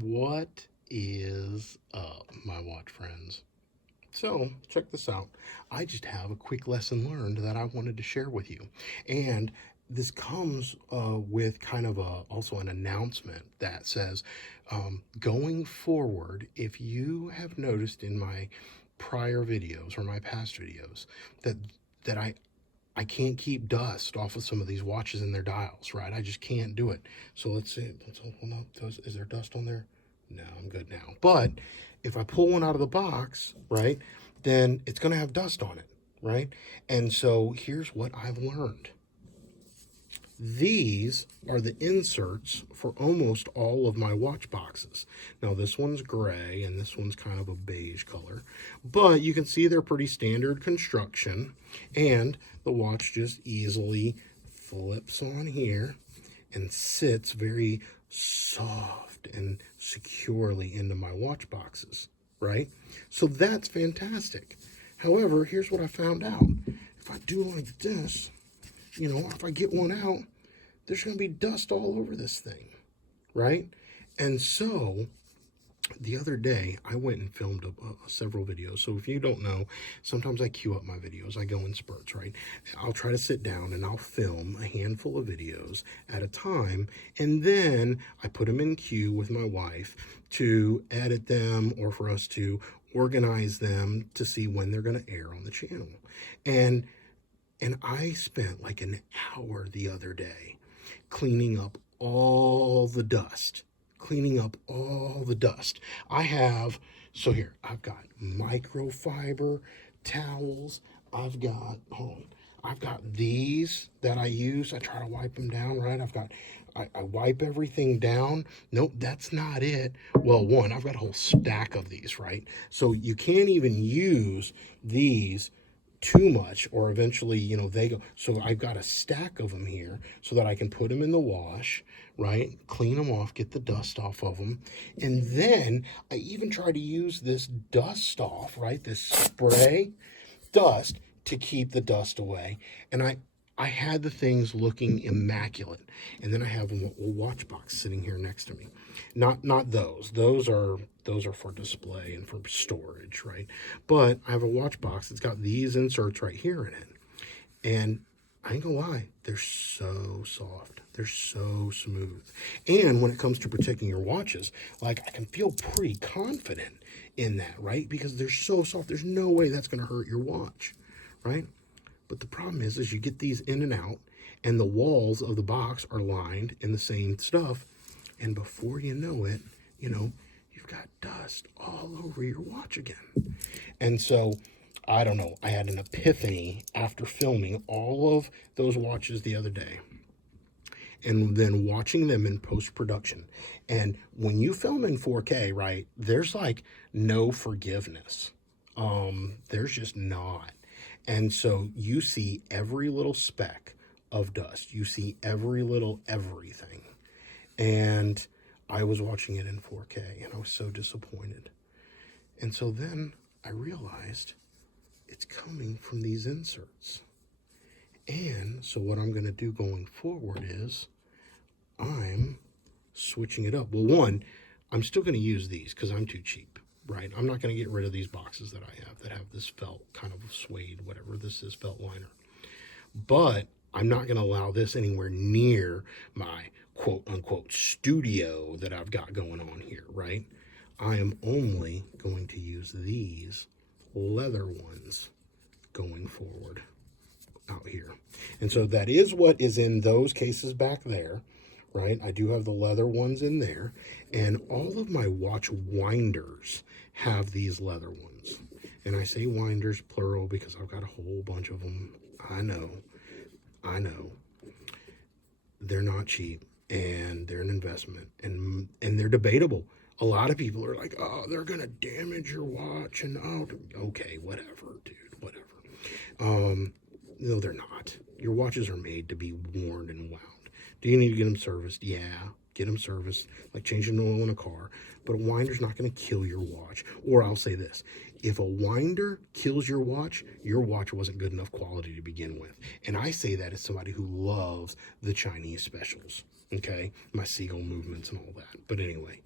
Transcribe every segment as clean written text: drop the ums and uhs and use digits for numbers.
What is up, my watch friends? So, check this out. I just have a quick lesson learned that I wanted to share with you. And this comes with kind of also an announcement that says, going forward, if you have noticed in my prior videos or my past videos that I can't keep dust off of some of these watches and their dials, right? I just can't do it. So let's see. Let's open up those. Is there dust on there? No, I'm good now. But if I pull one out of the box, right, then it's going to have dust on it, right? And so here's what I've learned. These are the inserts for almost all of my watch boxes. Now this one's gray and this one's kind of a beige color, but you can see they're pretty standard construction, and the watch just easily flips on here and sits very soft and securely into my watch boxes, right? So that's fantastic. However, here's what I found out. If I do like this, if I get one out, there's going to be dust all over this thing, right? And so the other day I went and filmed several videos. So if you don't know, sometimes I queue up my videos. I go in spurts, right? I'll try to sit down and I'll film a handful of videos at a time, and then I put them in queue with my wife to edit them or for us to organize them to see when they're going to air on the channel. And I spent like an hour the other day cleaning up all the dust. I've got microfiber towels. I've got these that I use. I try to wipe them down, right? I wipe everything down. Nope, that's not it. Well, one, I've got a whole stack of these, right? So you can't even use these too much, or eventually, they go. So I've got a stack of them here so that I can put them in the wash, right? Clean them off, get the dust off of them. And then I even try to use this dust off, right? This spray dust to keep the dust away. And I had the things looking immaculate. And then I have a watch box sitting here next to me. Not those. Those are for display and for storage, right? But I have a watch box that's got these inserts right here in it. And I ain't gonna lie, they're so soft. They're so smooth. And when it comes to protecting your watches, like, I can feel pretty confident in that, right? Because they're so soft. There's no way that's gonna hurt your watch, right? But the problem is you get these in and out, and the walls of the box are lined in the same stuff. And before you know it, you've got dust all over your watch again. And so, I don't know, I had an epiphany after filming all of those watches the other day and then watching them in post-production. And when you film in 4K, right, there's like no forgiveness. There's just not. And so you see every little speck of dust. You see every little everything. And I was watching it in 4K and I was so disappointed. And so then I realized it's coming from these inserts. And so what I'm going to do going forward is I'm switching it up. Well, one, I'm still going to use these because I'm too cheap, right? I'm not going to get rid of these boxes that I have that have this felt, kind of suede, whatever this is, felt liner. But I'm not going to allow this anywhere near my quote unquote studio that I've got going on here, right? I am only going to use these leather ones going forward out here. And so that is what is in those cases back there, right? I do have the leather ones in there, and all of my watch winders have these leather ones. And I say winders plural because I've got a whole bunch of them. I know. They're not cheap, and they're an investment, and they're debatable. A lot of people are like, oh, they're gonna damage your watch, and oh, okay, whatever, dude, whatever. No, they're not. Your watches are made to be worn and wound. Do you need to get them serviced? Yeah, get them serviced, like changing oil in a car. But a winder's not going to kill your watch. Or I'll say this, if a winder kills your watch wasn't good enough quality to begin with. And I say that as somebody who loves the Chinese specials, okay? My seagull movements and all that. But anyway,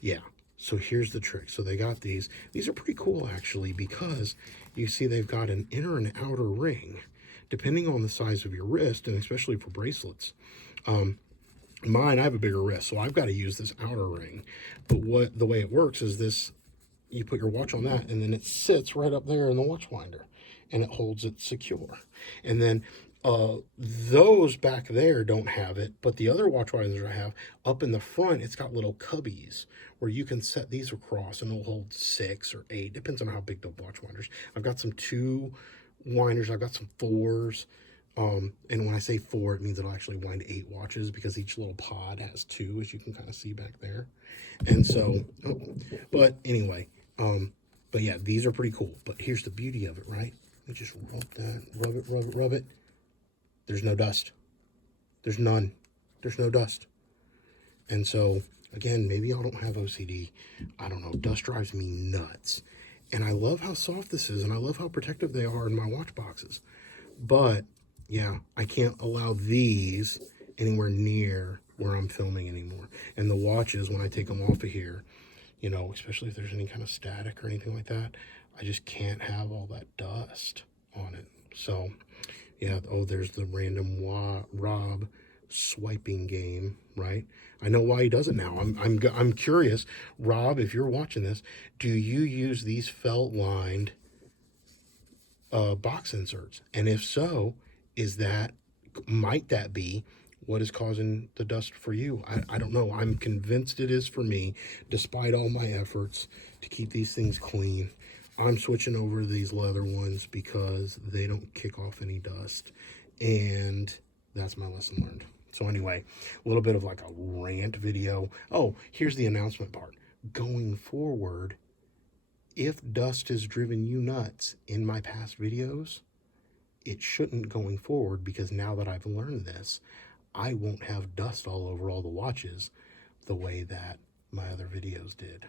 yeah. So here's the trick. So they got these. These are pretty cool, actually, because you see they've got an inner and outer ring, depending on the size of your wrist, and especially for bracelets. Mine, I have a bigger wrist, so I've got to use this outer ring. But the way it works is this, you put your watch on that, and then it sits right up there in the watch winder, and it holds it secure. And then those back there don't have it, but the other watch winders I have, up in the front, it's got little cubbies where you can set these across, and it'll hold 6 or 8, depends on how big the watch winders. I've got some 2 winders, I've got some 4s. And when I say 4, it means it'll actually wind 8 watches, because each little pod has 2, as you can kind of see back there. And so, but anyway, but yeah, these are pretty cool. But here's the beauty of it, right? You just rub that, rub it, rub it, rub it. There's no dust. There's none. There's no dust. And so, again, maybe y'all don't have OCD. I don't know. Dust drives me nuts. And I love how soft this is, and I love how protective they are in my watch boxes. But yeah, I can't allow these anywhere near where I'm filming anymore. And the watches, when I take them off of here, you know, especially if there's any kind of static or anything like that, I just can't have all that dust on it. So, yeah, oh, there's the random Rob swiping game, right? I know why he does it now. I'm curious, Rob, if you're watching this, do you use these felt-lined box inserts? And if so, might that be what is causing the dust for you? I don't know. I'm convinced it is for me, despite all my efforts to keep these things clean. I'm switching over to these leather ones because they don't kick off any dust, and that's my lesson learned. So anyway, a little bit of like a rant video. Oh, here's the announcement part. Going forward, if dust has driven you nuts in my past videos, it shouldn't going forward, because now that I've learned this, I won't have dust all over all the watches the way that my other videos did.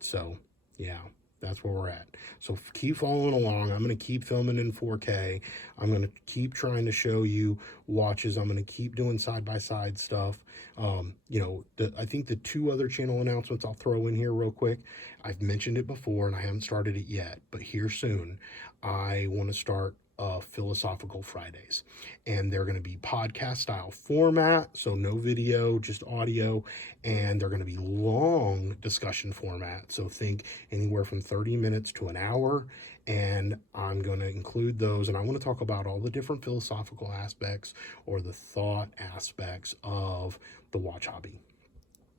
So, yeah, that's where we're at. So keep following along. I'm going to keep filming in 4K. I'm going to keep trying to show you watches. I'm going to keep doing side-by-side stuff. You know, I think the 2 other channel announcements I'll throw in here real quick. I've mentioned it before, and I haven't started it yet, but here soon, I want to start Philosophical Fridays, and they're going to be podcast style format, so no video, just audio, and they're going to be long discussion format, so think anywhere from 30 minutes to an hour, and I'm going to include those, and I want to talk about all the different philosophical aspects or the thought aspects of the watch hobby.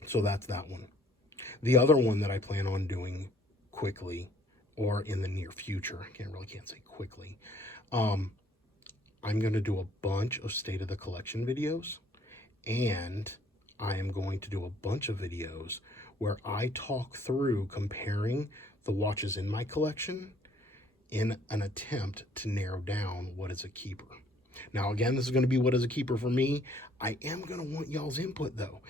So that's that one. The other one that I plan on doing quickly, or in the near future, I can't say quickly, I'm going to do a bunch of state of the collection videos, and I am going to do a bunch of videos where I talk through comparing the watches in my collection in an attempt to narrow down what is a keeper. Now, again, this is going to be what is a keeper for me. I am going to want y'all's input, though.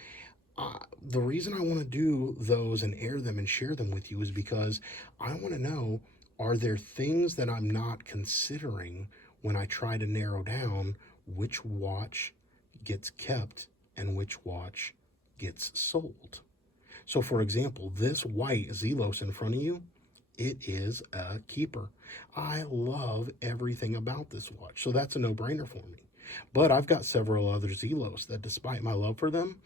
The reason I want to do those and air them and share them with you is because I want to know, are there things that I'm not considering when I try to narrow down which watch gets kept and which watch gets sold? So, for example, this white Zelos in front of you, it is a keeper. I love everything about this watch, so that's a no-brainer for me. But I've got several other Zelos that, despite my love for them,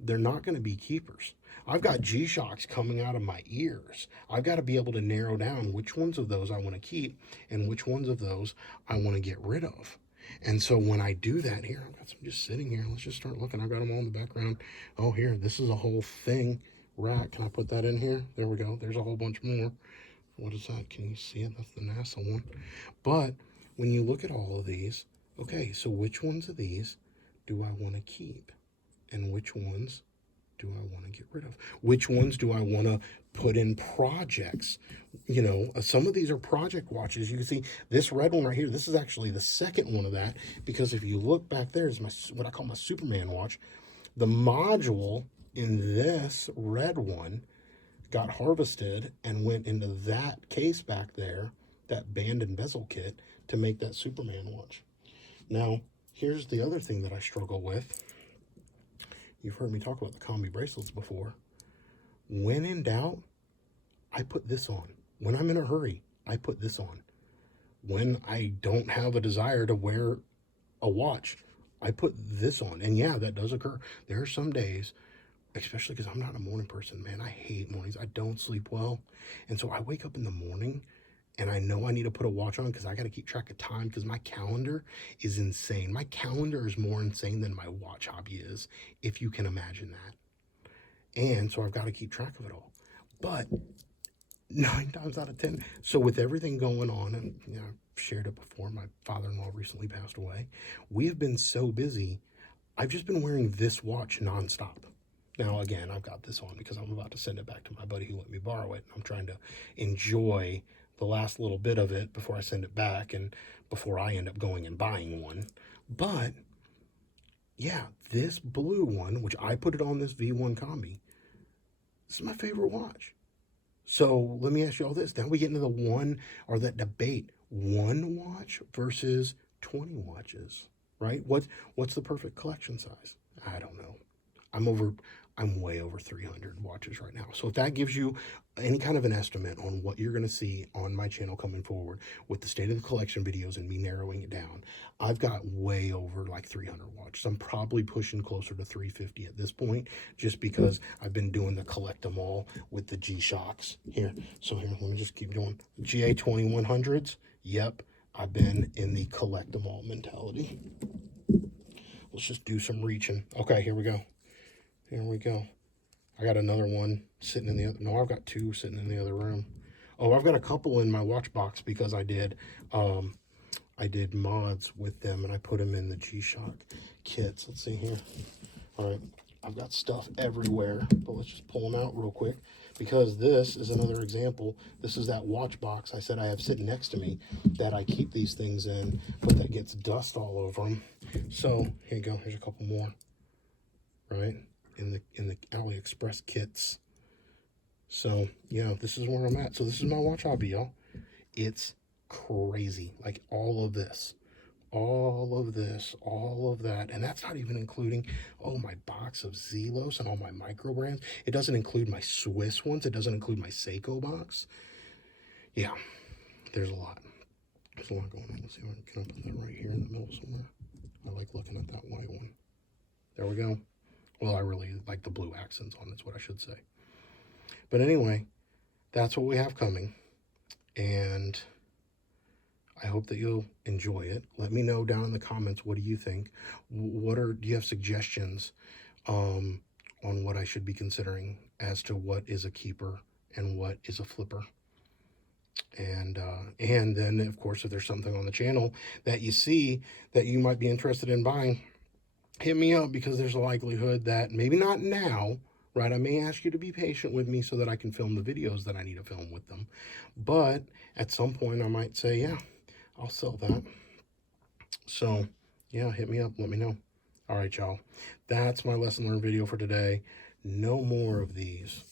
they're not going to be keepers. I've got G-Shocks coming out of my ears. I've got to be able to narrow down which ones of those I want to keep and which ones of those I want to get rid of. And so when I do that, here, I've got some just sitting here. Let's just start looking. I've got them all in the background. Oh, here, this is a whole thing. Rack, can I put that in here? There we go. There's a whole bunch more. What is that? Can you see it? That's the NASA one. But when you look at all of these, okay, so which ones of these do I want to keep? And which ones do I want to get rid of? Which ones do I want to put in projects? You know, some of these are project watches. You can see this red one right here. This is actually the second one of that, because if you look back there is what I call my Superman watch. The module in this red one got harvested and went into that case back there, that band and bezel kit, to make that Superman watch. Now, here's the other thing that I struggle with. You've heard me talk about the combi bracelets before. When in doubt, I put this on. When I'm in a hurry, I put this on. When I don't have a desire to wear a watch, I put this on. And yeah, that does occur. There are some days, especially because I'm not a morning person, man. I hate mornings. I don't sleep well. And so I wake up in the morning and I know I need to put a watch on because I got to keep track of time because my calendar is insane. My calendar is more insane than my watch hobby is, if you can imagine that. And so I've got to keep track of it all. But 9 times out of 10, so with everything going on, and you know, I've shared it before, my father-in-law recently passed away. We have been so busy, I've just been wearing this watch nonstop. Now, again, I've got this on because I'm about to send it back to my buddy who let me borrow it. I'm trying to enjoy the last little bit of it before I send it back and before I end up going and buying one. But, yeah, this blue one, which I put it on this V1 Combi, this is my favorite watch. So let me ask you all this. Now we get into the one, or that debate, one watch versus 20 watches, right? What's the perfect collection size? I don't know. I'm way over 300 watches right now. So if that gives you any kind of an estimate on what you're going to see on my channel coming forward with the state of the collection videos and me narrowing it down, I've got way over like 300 watches. I'm probably pushing closer to 350 at this point, just because I've been doing the collect them all with the G-Shocks here. So here, let me just keep doing GA 2100s. Yep, I've been in the collect them all mentality. Let's just do some reaching. Okay, here we go. Here we go. I got another one sitting in the other, no, I've got two sitting in the other room. Oh, I've got a couple in my watch box because I did mods with them and I put them in the G-Shock kits. Let's see here. All right, I've got stuff everywhere, but let's just pull them out real quick because this is another example. This is that watch box I said I have sitting next to me that I keep these things in, but that gets dust all over them. So here you go. Here's a couple more, right? In the AliExpress kits. So yeah, this is where I'm at. So this is my watch hobby, y'all. It's crazy. Like all of this, all of that, and that's not even including my box of Zelos and all my micro brands. It doesn't include my Swiss ones. It doesn't include my Seiko box. Yeah, there's a lot. There's a lot going on. Let's see if I can put that right here in the middle somewhere. I like looking at that white one. There we go. Well, I really like the blue accents on it, is what I should say. But anyway, that's what we have coming. And I hope that you'll enjoy it. Let me know down in the comments, what do you think? Do you have suggestions on what I should be considering as to what is a keeper and what is a flipper? And then, of course, if there's something on the channel that you see that you might be interested in buying, hit me up, because there's a likelihood that maybe not now, right? I may ask you to be patient with me so that I can film the videos that I need to film with them. But at some point I might say, yeah, I'll sell that. So yeah, hit me up, let me know. All right, y'all. That's my lesson learned video for today. No more of these,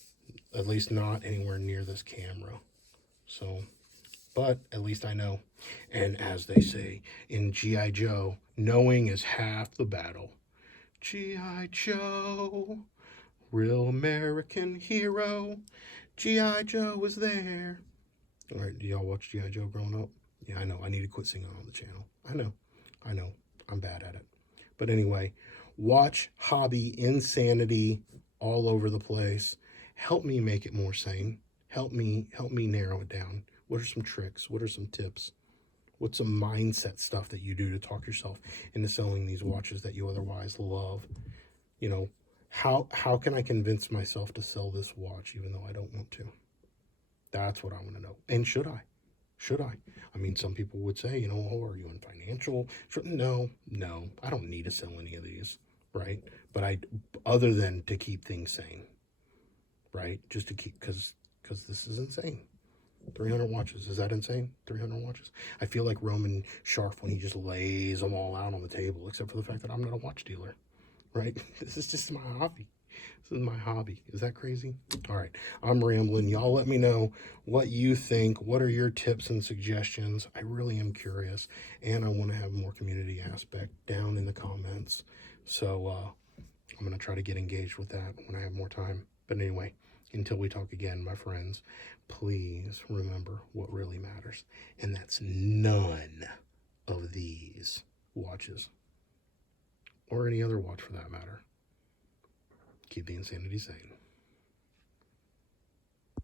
at least not anywhere near this camera. So, but at least I know. And as they say in G.I. Joe, knowing is half the battle. G.I. Joe, real American hero. G.I. Joe was there. All right, do y'all watch G.I. Joe growing up? Yeah, I know. I need to quit singing on the channel. I know. I'm bad at it. But anyway, watch hobby insanity all over the place. Help me make it more sane. Help me narrow it down. What are some tricks? What are some tips? What's some mindset stuff that you do to talk yourself into selling these watches that you otherwise love? You know, how can I convince myself to sell this watch even though I don't want to? That's what I want to know. And should I? I mean, some people would say, oh, are you in financial? No, I don't need to sell any of these, right? But other than to keep things sane, right? Just to keep, because this is insane. 300 watches. Is that insane? 300 watches. I feel like Roman Sharf when he just lays them all out on the table, except for the fact that I'm not a watch dealer, right? This is just my hobby. This is my hobby. Is that crazy? All right. I'm rambling. Y'all let me know what you think. What are your tips and suggestions? I really am curious, and I want to have more community aspect down in the comments. So, I'm going to try to get engaged with that when I have more time. But anyway, until we talk again, my friends, please remember what really matters. And that's none of these watches, or any other watch for that matter. Keep the insanity sane.